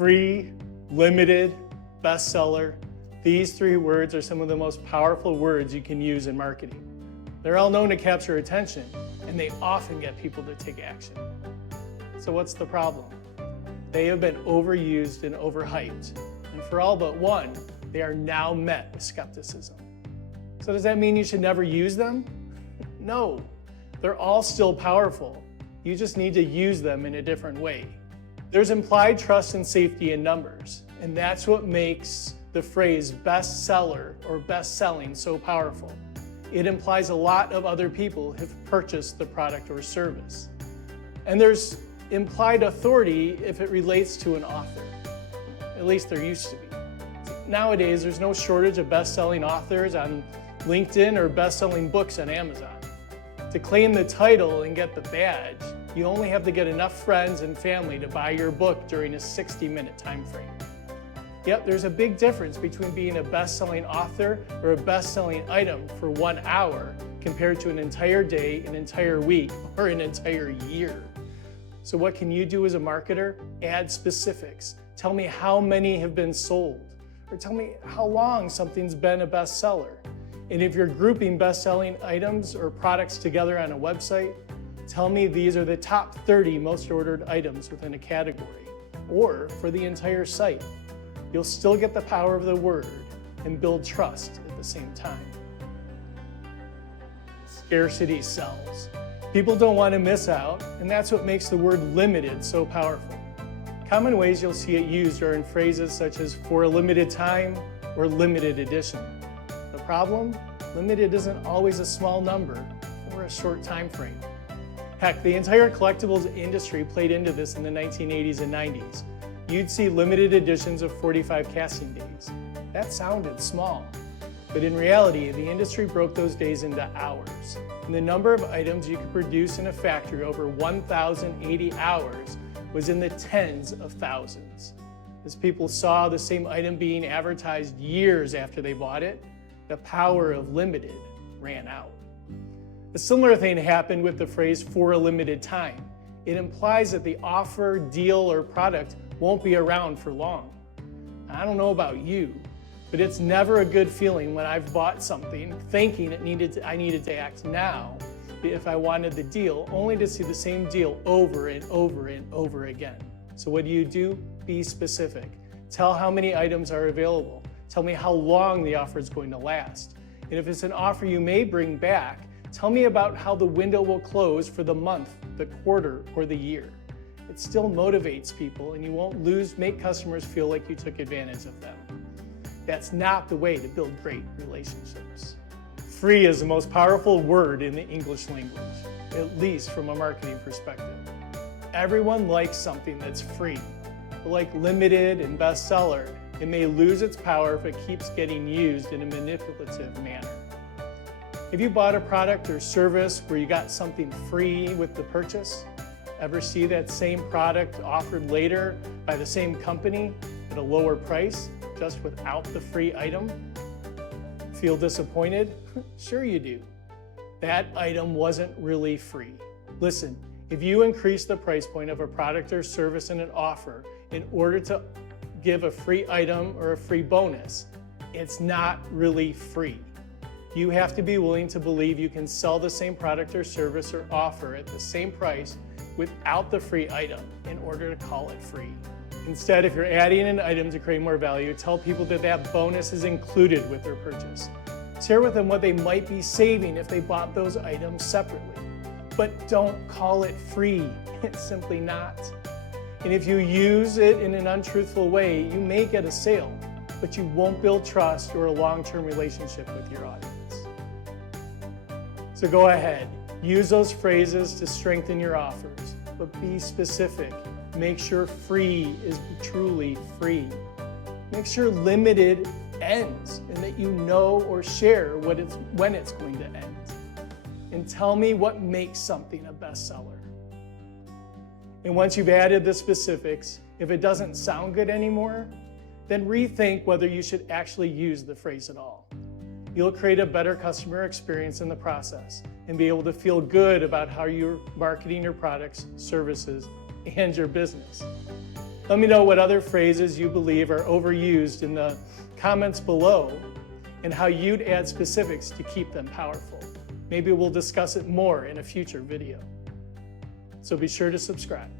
Free, limited, bestseller. These three words are some of the most powerful words you can use in marketing. They're all known to capture attention, and they often get people to take action. So what's the problem? They have been overused and overhyped, and for all but one, they are now met with skepticism. So does that mean you should never use them? No, they're all still powerful. You just need to use them in a different way. There's implied trust and safety in numbers, and that's what makes the phrase bestseller or best-selling so powerful. It implies a lot of other people have purchased the product or service. And there's implied authority if it relates to an author. At least there used to be. Nowadays, there's no shortage of best-selling authors on LinkedIn or best-selling books on Amazon. To claim the title and get the badge, you only have to get enough friends and family to buy your book during a 60-minute time frame. Yet there's a big difference between being a best-selling author or a best-selling item for 1 hour compared to an entire day, an entire week, or an entire year. So what can you do as a marketer? Add specifics. Tell me how many have been sold, or tell me how long something's been a bestseller. And if you're grouping best-selling items or products together on a website, tell me these are the top 30 most ordered items within a category, or for the entire site. You'll still get the power of the word and build trust at the same time. Scarcity sells. People don't want to miss out, and that's what makes the word limited so powerful. Common ways you'll see it used are in phrases such as for a limited time or limited edition. The problem? Limited isn't always a small number or a short time frame. Heck, the entire collectibles industry played into this in the 1980s and 90s. You'd see limited editions of 45 casting days. That sounded small, but in reality, the industry broke those days into hours. And the number of items you could produce in a factory over 1,080 hours was in the tens of thousands. As people saw the same item being advertised years after they bought it, the power of limited ran out. A similar thing happened with the phrase for a limited time. It implies that the offer, deal, or product won't be around for long. I don't know about you, but it's never a good feeling when I've bought something thinking I needed to act now if I wanted the deal, only to see the same deal over and over and over again. So what do? Be specific. Tell how many items are available. Tell me how long the offer is going to last. And if it's an offer you may bring back, tell me about how the window will close for the month, the quarter, or the year. It still motivates people, and you won't make customers feel like you took advantage of them. That's not the way to build great relationships. Free is the most powerful word in the English language, at least from a marketing perspective. Everyone likes something that's free, but like limited and bestseller, it may lose its power if it keeps getting used in a manipulative manner. Have you bought a product or service where you got something free with the purchase? Ever see that same product offered later by the same company at a lower price, just without the free item? Feel disappointed? Sure you do. That item wasn't really free. Listen, if you increase the price point of a product or service in an offer in order to give a free item or a free bonus, it's not really free. You have to be willing to believe you can sell the same product or service or offer at the same price without the free item in order to call it free. Instead, if you're adding an item to create more value, tell people that that bonus is included with their purchase. Share with them what they might be saving if they bought those items separately. But don't call it free. It's simply not. And if you use it in an untruthful way, you may get a sale, but you won't build trust or a long-term relationship with your audience. So go ahead, use those phrases to strengthen your offers, but be specific. Make sure free is truly free. Make sure limited ends and that you know or share when it's going to end. And tell me what makes something a bestseller. And once you've added the specifics, if it doesn't sound good anymore, then rethink whether you should actually use the phrase at all. You'll create a better customer experience in the process and be able to feel good about how you're marketing your products, services, and your business. Let me know what other phrases you believe are overused in the comments below and how you'd add specifics to keep them powerful. Maybe we'll discuss it more in a future video. So be sure to subscribe.